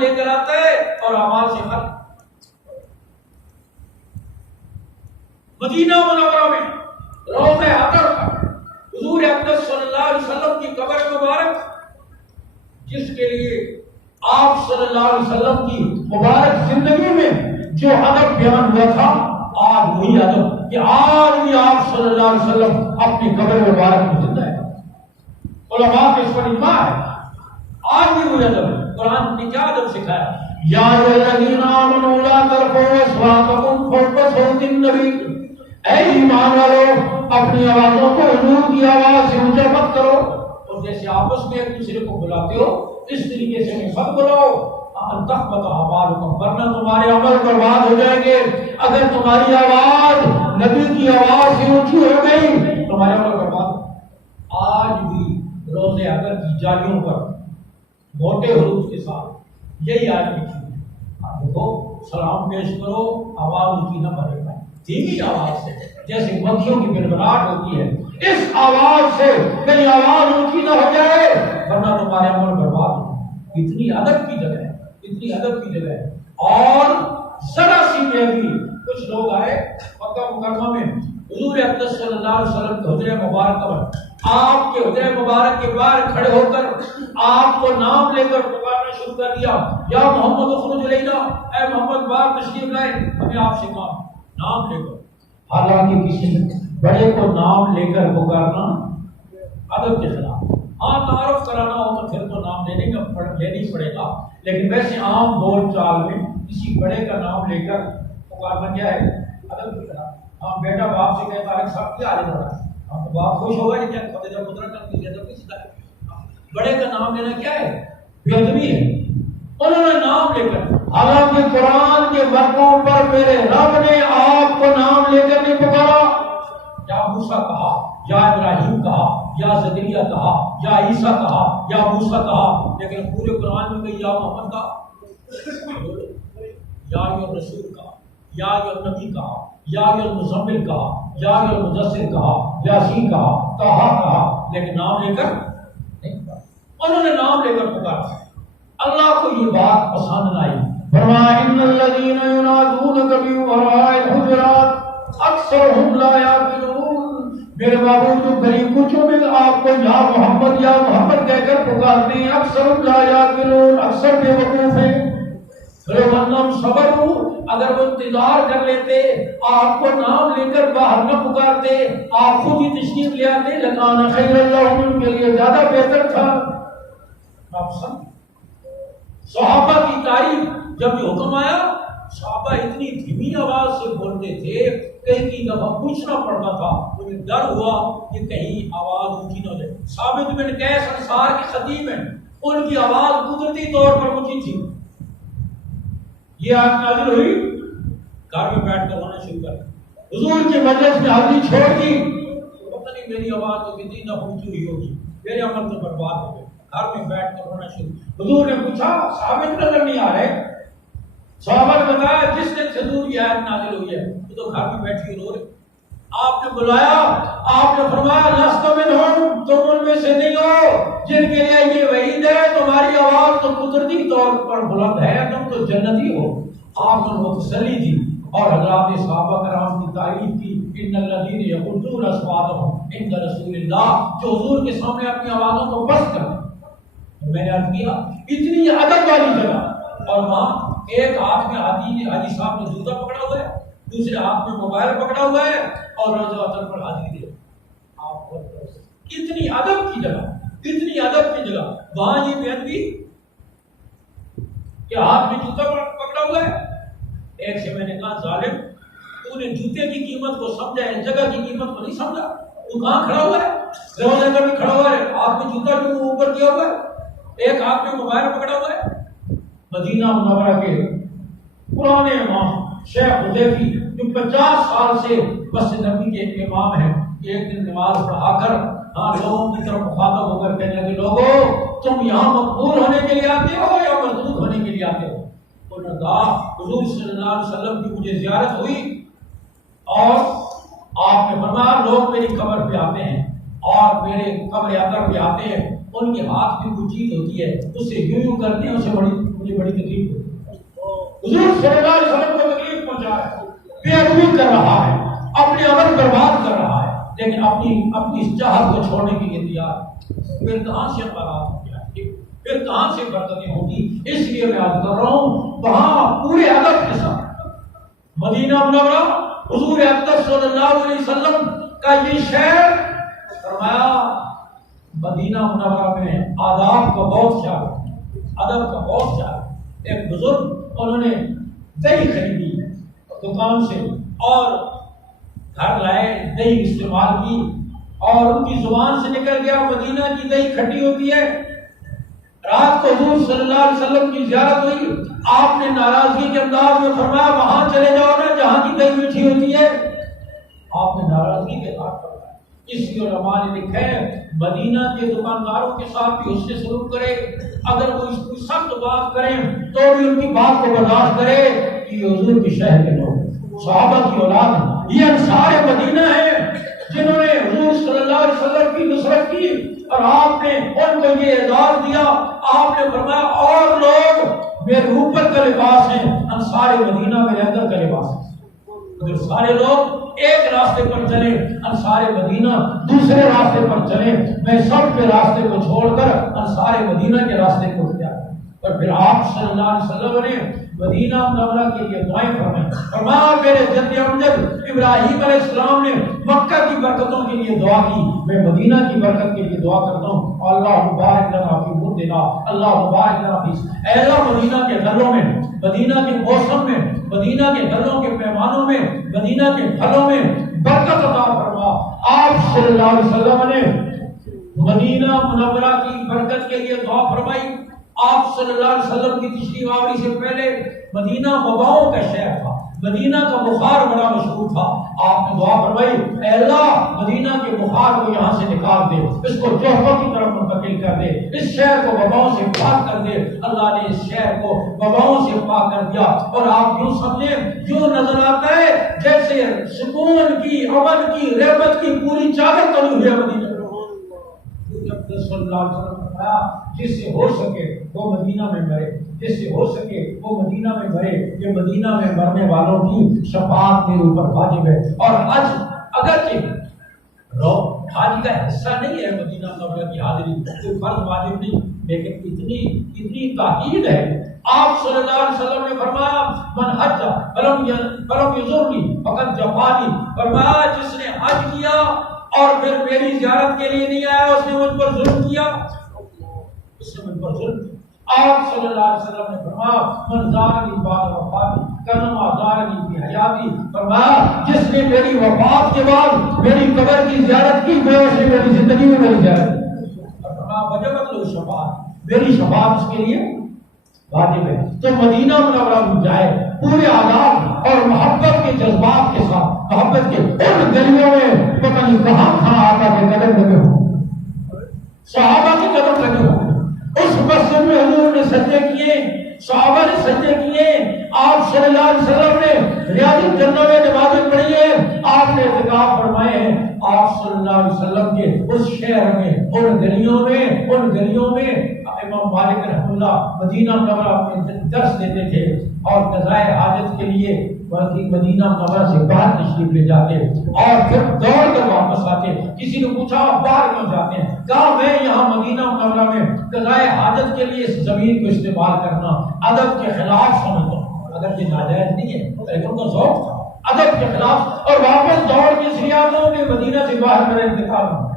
لے کر آتا ہے اور آواز سے خط مدینہ منورہ میں روضہ حضر پر حضور اقدس صلی اللہ علیہ وسلم کی قبر مبارک جس کے لیے آپ صلی اللہ علیہ وسلم کی مبارک زندگی میں جو ادب بیان ہوا تھا آج وہی ادب کہ آج بھی آپ صلی اللہ علیہ وسلم اپنی قبر مبارک میں زندہ ہے. علماء کے اس پر اجماع ہے آج بھی وہی ادب ہے. قرآن نے کیا ادب سکھایا؟ یا الذین آمنوا لا ترفعوا اصواتکم فوق صوت النبی، اے ایمان والو اپنی آوازوں کو حضور کی آواز سے اونچا مت کرو. اور جیسے آپس میں ایک دوسرے کو بلاتے ہو اس طریقے سے نہیں مت بلاؤ. ورنہ تمہارے عمل برباد ہو جائیں گے. اگر تمہاری آواز نبی کی آواز سے اونچی ہو گئی تمہارے عمل برباد. آج بھی روزے حضر کی جالیوں پر موٹے حروف کے ساتھ یہی آج لکھی ہے. آپ دیکھو سلام پیش کرو آواز اونچی نہ پڑے گا دھیمی آواز سے جیسے مکھیوں کی بڑبڑاہٹ ہوتی ہے اس آواز سے کہیں آواز اونچی نہ ہو جائے ورنہ تمہارے عمل برباد ہو. اتنی ادب کی جگہ ہے اتنی ادب کی جگہ ہے. اور ذرا سی میں بھی کچھ لوگ آئے مکہ مکرمہ میں حضور اقدس صلی اللہ علیہ وسلم کے حجرہ مبارک پر آپ کے حجرہ مبارک کے باہر کھڑے ہو کر آپ کو نام لے کر پکارنا شروع کر دیا یا محمد اخرج الینا، اے محمد باہر تشریف لائے ہمیں آپ سے کام نام لے کر. حالانکہ کسی بڑے کو نام لے کر پکارنا ادب کے خلاف. ہاں تعارف کرانا ہو تو پھر تو نام لینے ہی پڑے گا لیکن ویسے عام بول چال میں کسی بڑے کا نام لے کر پکارنا کیا ہے ادب کے خلاف. ہاں بیٹا باپ سے کہے طارق صاحب کیا حال ہے ہاں تو باپ خوش ہوگا کہ خدیجہ پترا کر کے ادب کی سزا ہے. بڑے کا نام لینا کیا ہے بے ادبی ہے. انہوں نے نام لے کر حالانکہ قرآن کے ورقوں پر میرے رب نے آپ کو نام لے کر نہیں پکارا. یا موسیٰ کہا یا ابراہیم کہا یا زکریا کہا یا عیسیٰ کہا یا موسیٰ کہا لیکن پورے قرآن میں کہیں یا محمد کہا یا رسول کہا یا نبی کہا یا المزمل کہا یا المدثر کہا یاسین کہا لیکن نام لے کر نہیں پکارا. انہوں نے نام لے کر پکارا. اللہ کو یہ بات پسند نہ آئی. فرمایا ان الذین ینادونک من وراء الحجرات اکثرهم لا یعقلون. میرے بابو جو غریب کچھوں میں آپ کو یا محمد کہہ کر پکارتے ہیں اکثر لا یعقلون اکثر بے وقوف ہیں. لو صبروا اگر وہ انتظار کر لیتے آپ کو نام لے کر باہر نہ پکارتے آپ خود ہی تشریف لے آتے لکان خیر لہم ان کے لیے زیادہ بہتر تھا. صحابہ کی تعریف جب یہ حکم آیا صحابہ اتنی دھیمی آواز سے بولتے تھے کہیں کی دفعہ پوچھنا پڑتا تھا. انہیں ڈر ہوا کہ کہیں آواز اونچی نہ ہو جائے. ثابت بن قیس انصار کے خطیب ہیں ان کی آواز قدرتی طور پر اونچی تھی. یہ آیت نازل ہوئی گھر میں بیٹھ کر رونا شروع کر حضور کی مجلس میں حاضری چھوڑ دی. پتہ نہیں میری آواز تو کتنی نہ اونچی ہوئی ہوگی میرے عمل تو برباد ہو گئے. گھر میں بیٹھ کر رونا شروع. حضور نے پوچھا ثابت نظر نہیں آ رہے. صحابہ نے بتایا جس دن سے حضور کی آیت نازل ہوئی ہے وہ تو گھر میں بیٹھی رو رہے. آپ نے بلایا آپ نے فرمایا لست منہم تم ان میں سے نہیں ہو جن کے لیے یہ وعید ہے تمہاری آواز تو قدرتی طور پر بلند ہے تم تو جنتی ہو. آپ نے وہ تسلی دی اور حضرات صحابہ کرام کی تعریف کی. ان الذین یغضون اصواتهم عند رسول اللہ جو حضور کے سامنے اپنی آوازوں کو پست کرتے. میں نے عرض کیا اتنی ادب والی جگہ اور وہاں ایک ہاتھ میں حاجی صاحب نے جوتا پکڑا ہوا ہے دوسرے ہاتھ میں موبائل پکڑا ہوا ہے اور روزہ اثر پر حاضری دے. آپ اتنی ادب کی جگہ اتنی ادب کی جگہ وہاں یہ بیان بھی کہ ہاتھ میں جوتا پکڑا ہوا ہے. ایک سے میں نے کہا ظالم تو نے جوتے کی قیمت کو سمجھا اس جگہ کی قیمت کو نہیں سمجھا. تو کہاں کھڑا ہوا ہے روزہ پر بھی کھڑا ہوا ہے ہاتھ میں جوتا بھی اوپر کیا ہوا ہے ایک ہاتھ میں موبائل پکڑا ہوا ہے. مدینہ منورہ کے پرانے امام شیخ حذیفی جو 50 سال سے مسجد نبی کے امام ہیں ایک دن نماز پڑھا کر لوگوں کی طرف مخاطب ہو کر کہنے لگے لوگوں تم یہاں مقبول ہونے کے لیے آتے ہو یا مردود ہونے کے لیے آتے ہو. انہوں نے کہا حضور صلی اللہ علیہ وسلم کی مجھے زیارت ہوئی اور آپ نے فرمایا لوگ میری قبر پہ آتے ہیں اور میرے قبر اثر پہ آتے ہیں ان کے ہاتھ میں کوئی چیز ہوتی ہے اسے یوں کرتے ہیں اسے بڑی مجھے بڑی تکلیف ہوئی. حضور صلی اللہ علیہ وسلم کو تکلیف پہنچا ہے, بے ادبی کر رہا ہے, اپنے عمل برباد کر رہا ہے, لیکن اپنی اس چاہت کو چھوڑنے کے لیے تیار. پھر کہاں سے قرار ہو گیا, پھر کہاں سے برکتیں ہوگی. اس لیے میں عرض کر رہا ہوں وہاں پورے ادب کے ساتھ مدینہ منورہ حضور اقدس صلی اللہ علیہ وسلم کا یہ شہر, فرمایا مدینہ منورہ میں آداب کا بہت خیال, ادب کا بہت خیال. ایک بزرگ انہوں نے دہی خریدی دکان سے اور گھر لائے, دہی استعمال کی اور ان کی زبان سے نکل گیا مدینہ کی دہی کھٹی ہوتی ہے. رات کو حضور صلی اللہ علیہ وسلم کی زیارت ہوئی, آپ نے ناراضگی کے انداز میں فرمایا وہاں چلے جاؤ نا جہاں کی دہی میٹھی ہوتی ہے. آپ نے ناراضگی کے ساتھ فرمایا. اس لیے علماء نے لکھا ہے مدینہ کے دکانداروں کے ساتھ بھی حسن سلوک کرے, اگر وہ اس کی سخت بات کریں تو بھی ان کی بات کو برداشت کرے کہ یہ حضور کے شہر کے لوگ صحابہ کی اولاد ہیں, یہ انصار مدینہ ہیں جنہوں نے حضور صلی اللہ علیہ وسلم کی نصرت کی اور آپ نے ان کو یہ اعزاز دیا. آپ نے فرمایا اور لوگ میرے اوپر کا لباس ہیں, انصار مدینہ میرے اندر کا لباس ہے. اگر سارے لوگ ایک راستے پر چلے, انصار مدینہ دوسرے راستے پر چلے, میں سب کے راستے کو چھوڑ کر انصار مدینہ کے راستے کو اختیار کیا. اور پھر آپ صلی اللہ علیہ وسلم نے مدینہ منورہ کے لیے دعائیں فرمائیں. فرمایا میرے جد امجد ابراہیم علیہ السلام نے مکہ کی برکتوں کے لیے دعا کی, میں مدینہ کی برکت کے لیے دعا کرتا ہوں. اللہ مبارک لنا فی مدینہ, اللہ مبارک لنا فی. اے اللہ مدینہ کے گھروں میں, مدینہ کے موسم میں, مدینہ کے گھروں کے پیمانوں میں, مدینہ کے پھلوں میں برکت عطا فرما. آپ صلی اللہ علیہ وسلم نے مدینہ منورہ کی برکت کے لیے دعا فرمائی. آپ صلی اللہ علیہ وسلم کی تشریف آوری سے پہلے مدینہ وباؤں کا شہر تھا, مدینہ کا بخار بڑا مشہور تھا. آپ نے دعا فرمائی اے اللہ مدینہ کے بخار کو یہاں سے نکال دے, اس کو جوہر کی طرف منتقل کر دے, اس شہر کو وباؤں سے پاک کر دے. اللہ نے اس شہر کو وباؤں سے پاک کر دیا. اور آپ یوں سمجھیں یوں نظر آتا ہے جیسے سکون کی, امن کی, رحمت کی پوری چادر تلی ہوئی ہے مدینہ. صلی اللہ علیہ وسلم جس سے ہو سکے وہ مدینہ میں مرے, جس سے ہو سکے وہ مدینہ میں مرے. کہ مدینہ میں مرنے والوں کی شفاعت میرے اوپر واجب ہے. اور حج اگرچہ حاجی کا حصہ نہیں ہے مدینہ منورہ کی حاضری, کوئی فرض واجب نہیں, لیکن اتنی تاکید ہے. آپ صلی اللہ علیہ وسلم نے فرمایا من حج فلم یزرنی فقد جفانی. فرمایا جس نے حج کیا اور پھر میری زیارت کے لیے نہیں آیا اس نے مجھ پر ظلم کیا, اس نے مجھ پر ظلم کیا. آپ صلی اللہ علیہ وسلم نے فرمایا من زارنی بعد وفاتی کانما زارنی فی حیاتی. فرمایا جس نے میری وفات کے بعد میری قبر کی زیارت کی گویا اس نے میری زندگی میں میری زیارت کی. فرمایا وجبت له شفاعت, میری شفاعت اس کے لیے واجب ہے. تو مدینہ منورہ میں جائے پورے آداب اور محبت کے جذبات کے ساتھ, محبت کے ان گلیوں میں پتہ نہیں کہاں کہاں آقا کے قدم لگے ہوں, صحابہ کے قدم لگے ہوں. اس مسجد میں حضور نے سجدے کیے, صحابہ نے سجدے کیے. آپ صلی اللہ علیہ وسلم نے ریاض الجنہ میں نمازیں پڑھی ہے, آپ نے اعتکاف فرمائے ہیں. آپ صلی اللہ علیہ وسلم کے اس شہر میں, ان گلیوں میں امام مالک رحمہ اللہ مدینہ منورہ میں درس دیتے تھے اور قضائے حاجت کے لیے مدینہ منورہ سے باہر تشریف لے جاتے اور پھر دوڑ کر واپس آتے. کسی نے پوچھا باہر کیوں جاتے ہیں؟ کہا میں یہاں مدینہ منورہ میں قضائے حاجت کے لیے اس زمین کو استعمال کرنا ادب کے خلاف سمجھتا ہوں. اگر یہ ناجائز نہیں ہے لیکن ان کا ذوق تھا ادب کے خلاف, اور واپس دوڑ کے سیاحوں میں مدینہ سے باہر میرا انتقال ہوا.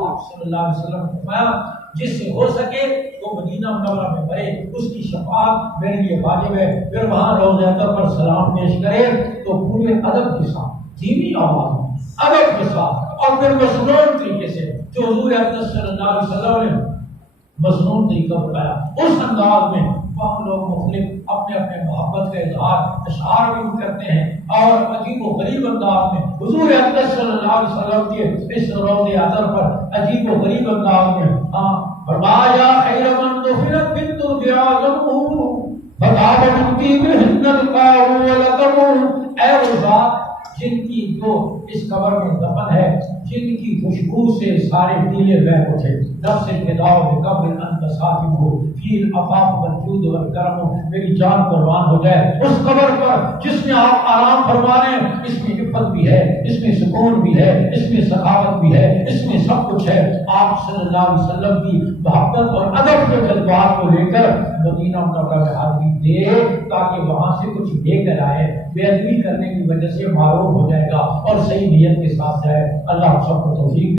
آپ صلی اللہ علیہ وسلم نے فرمایا جس سے ہو سکے وہ مدینہ منورہ میں مرے, اس کی شفاعت میرے لیے واجب ہے. پھر وہاں روضہ اطہر پر سلام پیش کرے تو پورے ادب کے ساتھ, دھیمی آواز میں, ادب کے ساتھ اور پھر مسنون طریقے سے جو حضور اقدس صلی اللہ علیہ وسلم نے مسنون طریقہ بتایا اس انداز میں ہم لوگ مختلف اپنے اپنے محبت کا اظہار اشعار بھی کرتے ہیں اور عجیب و غریب انداز میں حضور اقدس صلی اللہ علیہ وسلم کے اس روضہ اطہر پر عجیب و غریب انداز میں فرمایا خیر من دفنت بنت الجاظم فتاب بنتی بہن القاع ولقم. اے وہ ذات جن کی جو اس قبر میں دفن ہے، جن کی خوشبو سے سارے ٹیلے بہہ اٹھے، نفس الفداء قبر انت صاحب ہو فی العفاف والجود والکرم، میری جان قربان ہو جائے اس قبر پر جس میں آپ آرام فرما رہے ہیں، اس میں عفت بھی ہے، اس میں سکون بھی ہے، اس میں سخاوت بھی ہے، اس میں سب کچھ ہے۔ آپ صلی اللہ علیہ وسلم کی محبت اور ادب کے جذبات کو لے کر مدینہ منورہ میں حاضری دے، تاکہ وہاں سے کچھ لے کر آئے۔ بے ادبی کرنے کی وجہ سے معروف ہو جائے گا اور صحیح نیت کے ساتھ جائے۔ اللہ سب کو توفیق